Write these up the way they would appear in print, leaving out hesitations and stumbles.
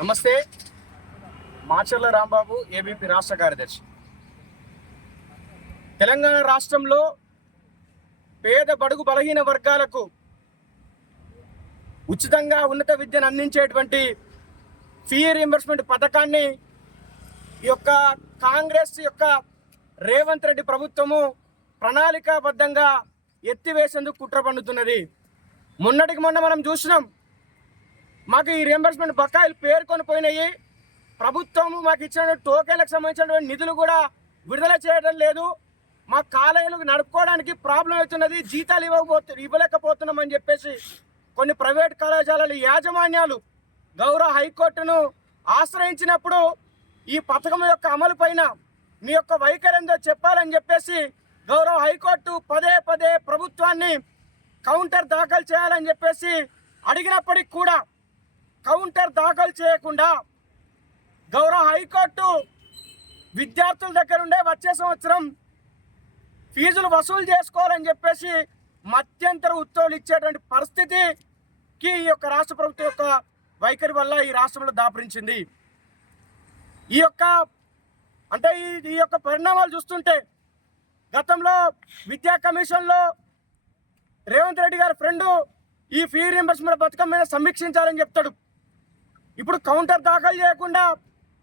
నమస్తే. మాచర్ల రాంబాబు, ఏబీపీ రాష్ట్ర కార్యదర్శి. తెలంగాణ రాష్ట్రంలో పేద బడుగు బలహీన వర్గాలకు ఉచితంగా ఉన్నత విద్యను అందించేటువంటి ఫీ రీయింబర్స్మెంట్ పథకాన్ని ఈ యొక్క కాంగ్రెస్ యొక్క రేవంత్ రెడ్డి ప్రభుత్వము ప్రణాళికాబద్ధంగా ఎత్తివేసేందుకు కుట్ర పన్నుతున్నది. మొన్నటికి మొన్న మనం చూసినాం, మాకు ఈ రీయింబర్స్మెంట్ బకాయిలు పేర్కొని పోయినాయి. ప్రభుత్వము మాకు ఇచ్చిన టోకెన్లకు సంబంధించినటువంటి నిధులు కూడా విడుదల చేయడం లేదు. మా కాలేజీలకు నడుపుకోవడానికి ప్రాబ్లం అవుతున్నది, జీతాలు ఇవ్వలేకపోతున్నామని చెప్పేసి కొన్ని ప్రైవేట్ కళాశాలల యాజమాన్యాలు గౌరవ హైకోర్టును ఆశ్రయించినప్పుడు ఈ పథకం యొక్క అమలు పైన మీ యొక్క వైఖరి ఏందో చెప్పాలని చెప్పేసి గౌరవ హైకోర్టు పదే పదే ప్రభుత్వాన్ని కౌంటర్ దాఖలు చేయాలని చెప్పేసి అడిగినప్పటికి కూడా కౌంటర్ దాఖలు చేయకుండా గౌరవ హైకోర్టు విద్యార్థుల దగ్గర ఉండే వచ్చే సంవత్సరం ఫీజులు వసూలు చేసుకోవాలని చెప్పేసి మధ్యంతర ఉత్తర్వులు ఇచ్చేటువంటి పరిస్థితికి ఈ యొక్క రాష్ట్ర ప్రభుత్వం యొక్క వైఖరి వల్ల ఈ రాష్ట్రంలో దాపురించింది. ఈ యొక్క పరిణామాలు చూస్తుంటే గతంలో విద్యా కమిషన్లో రేవంత్ రెడ్డి గారి ఫ్రెండు ఈ ఫీ రీయింబర్స్మెంట్ పథకం మీద సమీక్షించాలని చెప్తాడు. ఇప్పుడు కౌంటర్ దాఖలు చేయకుండా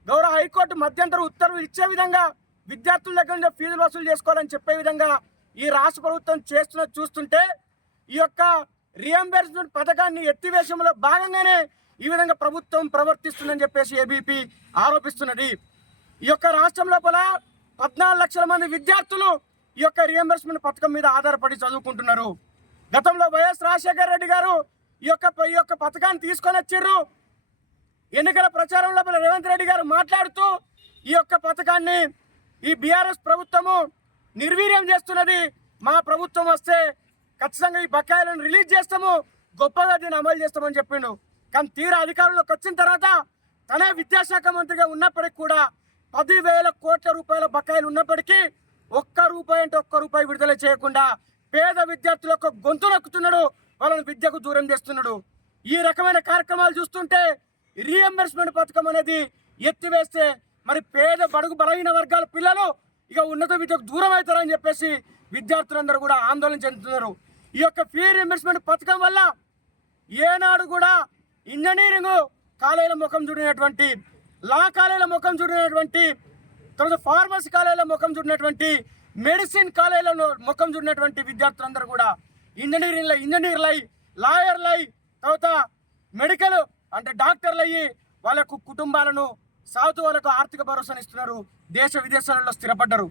గౌరవ హైకోర్టు మధ్యంతర ఉత్తర్వులు ఇచ్చే విధంగా విద్యార్థుల దగ్గర నుంచి ఫీజులు వసూలు చేసుకోవాలని చెప్పే విధంగా ఈ రాష్ట్ర ప్రభుత్వం చూస్తుంటే ఈ యొక్క రీయింబర్స్మెంట్ పథకాన్ని ఎత్తివేసంలో భాగంగానే ఈ విధంగా ప్రభుత్వం ప్రవర్తిస్తుందని చెప్పేసి ఏబీపీ ఆరోపిస్తున్నది. ఈ యొక్క రాష్ట్రం లోపల 14 లక్షల మంది విద్యార్థులు ఈ యొక్క రీయింబర్స్మెంట్ పథకం మీద ఆధారపడి చదువుకుంటున్నారు. గతంలో వైఎస్ రాజశేఖర రెడ్డి గారు ఈ యొక్క పథకాన్ని తీసుకొని వచ్చిర్రు. ఎన్నికల ప్రచారం లోపల రేవంత్ రెడ్డి గారు మాట్లాడుతూ ఈ యొక్క పథకాన్ని ఈ బీఆర్ఎస్ ప్రభుత్వము నిర్వీర్యం చేస్తున్నది, మా ప్రభుత్వం వస్తే ఖచ్చితంగా ఈ బకాయిలను రిలీజ్ చేస్తాము, గొప్పగా దీన్ని అమలు చేస్తామని చెప్పిండు. కానీ తీరా అధికారంలోకి వచ్చిన తర్వాత తనే విద్యాశాఖ మంత్రిగా ఉన్నప్పటికీ కూడా 10,000 కోట్ల రూపాయల బకాయిలు ఉన్నప్పటికీ ఒక్క రూపాయి విడుదల చేయకుండా పేద విద్యార్థుల యొక్క గొంతు నొక్కుతున్నాడు, వాళ్ళని విద్యకు దూరం చేస్తున్నాడు. ఈ రకమైన కార్యక్రమాలు చూస్తుంటే రీయింబర్స్మెంట్ పథకం అనేది ఎత్తివేస్తే మరి పేద బడుగు బలహీన వర్గాల పిల్లలు ఇక ఉన్నత విద్యకు దూరం అవుతారని చెప్పేసి విద్యార్థులందరూ కూడా ఆందోళన చెందుతున్నారు. ఈ యొక్క ఫీ రీయింబర్స్మెంట్ పథకం వల్ల ఏనాడు కూడా ఇంజనీరింగ్ కాలేజీల ముఖం చూడినటువంటి, లా కాలేజీల ముఖం చూడినటువంటి, తర్వాత ఫార్మసీ కాలేజీల ముఖం చూడినటువంటి, మెడిసిన్ కాలేజీల ముఖం చూడినటువంటి విద్యార్థులందరూ కూడా ఇంజనీర్లై, లాయర్లై, తర్వాత మెడికల్ అంటే డాక్టర్లు అయ్యి వాళ్ళ కుటుంబాలను సాగుతూ వాళ్ళకు ఆర్థిక భరోసాను ఇస్తున్నారు, దేశ విదేశాలలో స్థిరపడ్డారు.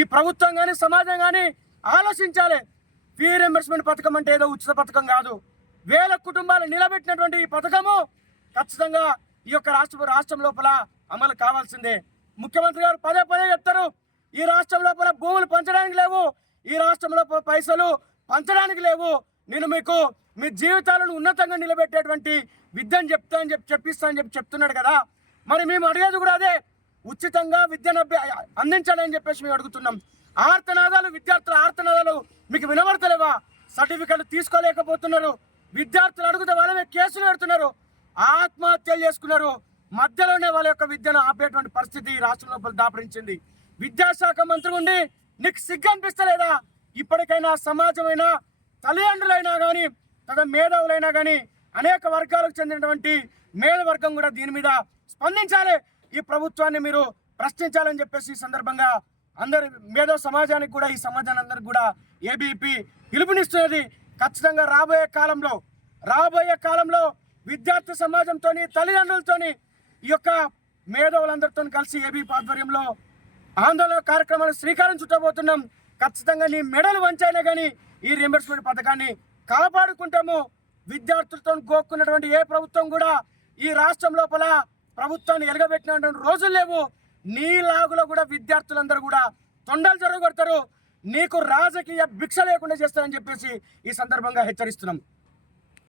ఈ ప్రభుత్వం కానీ సమాజం కానీ ఆలోచించాలి. ఫీ రీయింబర్స్మెంట్ పథకం అంటే ఏదో ఉచిత పథకం కాదు. వేల కుటుంబాలు నిలబెట్టినటువంటి ఈ పథకము ఖచ్చితంగా ఈ యొక్క రాష్ట్రం లోపల అమలు కావాల్సిందే. ముఖ్యమంత్రి గారు పదే పదే చెప్తారు, ఈ రాష్ట్రం లోపల భూములు పంచడానికి లేవు, ఈ రాష్ట్రం లోపల పైసలు పంచడానికి లేవు, నేను మీకు మీ జీవితాలను ఉన్నతంగా నిలబెట్టేటువంటి విద్యను చెప్పిస్తా అని చెప్తున్నాడు కదా. మరి మేము అడిగేది కూడా అదే, ఉచితంగా విద్యను అందించాలని చెప్పేసి మేము అడుగుతున్నాం. విద్యార్థుల ఆర్తనాదాలు మీకు వినబడతలేవా? సర్టిఫికెట్ తీసుకోలేకపోతున్నారు, విద్యార్థులు అడుగుతే వాళ్ళమే కేసులు పెడుతున్నారు, ఆత్మహత్యలు చేసుకున్నారు. మధ్యలోనే వాళ్ళ యొక్క విద్యను ఆపేటువంటి పరిస్థితి రాష్ట్రం లోపల దాపరించింది. విద్యాశాఖ మంత్రి ఉండి నీకు సిగ్గు అనిపిస్తలేదా? ఇప్పటికైనా సమాజమైనా, తల్లిదండ్రులైనా కానీ, తన మేధావులైనా కానీ, అనేక వర్గాలకు చెందినటువంటి మేధవర్గం కూడా దీని మీద స్పందించాలి, ఈ ప్రభుత్వాన్ని మీరు ప్రశ్నించాలని చెప్పేసి ఈ సందర్భంగా అందరి మేధో సమాజానికి కూడా, ఈ సమాజానికి కూడా ఏబీపీ పిలుపునిస్తున్నది. ఖచ్చితంగా రాబోయే కాలంలో విద్యార్థి సమాజంతో, తల్లిదండ్రులతో, ఈ యొక్క మేధావులందరితో కలిసి ఏబీపీ ఆధ్వర్యంలో ఆందోళన కార్యక్రమాలు శ్రీకారం చుట్టబోతున్నాం. ఖచ్చితంగా నీ మెడలు వంచైనా కానీ ఈ రీయింబర్స్మెంట్ పథకాన్ని కాపాడుకుంటాము. విద్యార్థులతో గోక్కున్నటువంటి ఏ ప్రభుత్వం కూడా ఈ రాష్ట్రం లోపల ప్రభుత్వాన్ని ఎలగబెట్టినటువంటి రోజులు లేవు. నీలాగులో కూడా విద్యార్థులందరూ కూడా తొండలు జరగొడతారు, నీకు రాజకీయ భిక్ష లేకుండా చేస్తారని చెప్పేసి ఈ సందర్భంగా హెచ్చరిస్తున్నాం.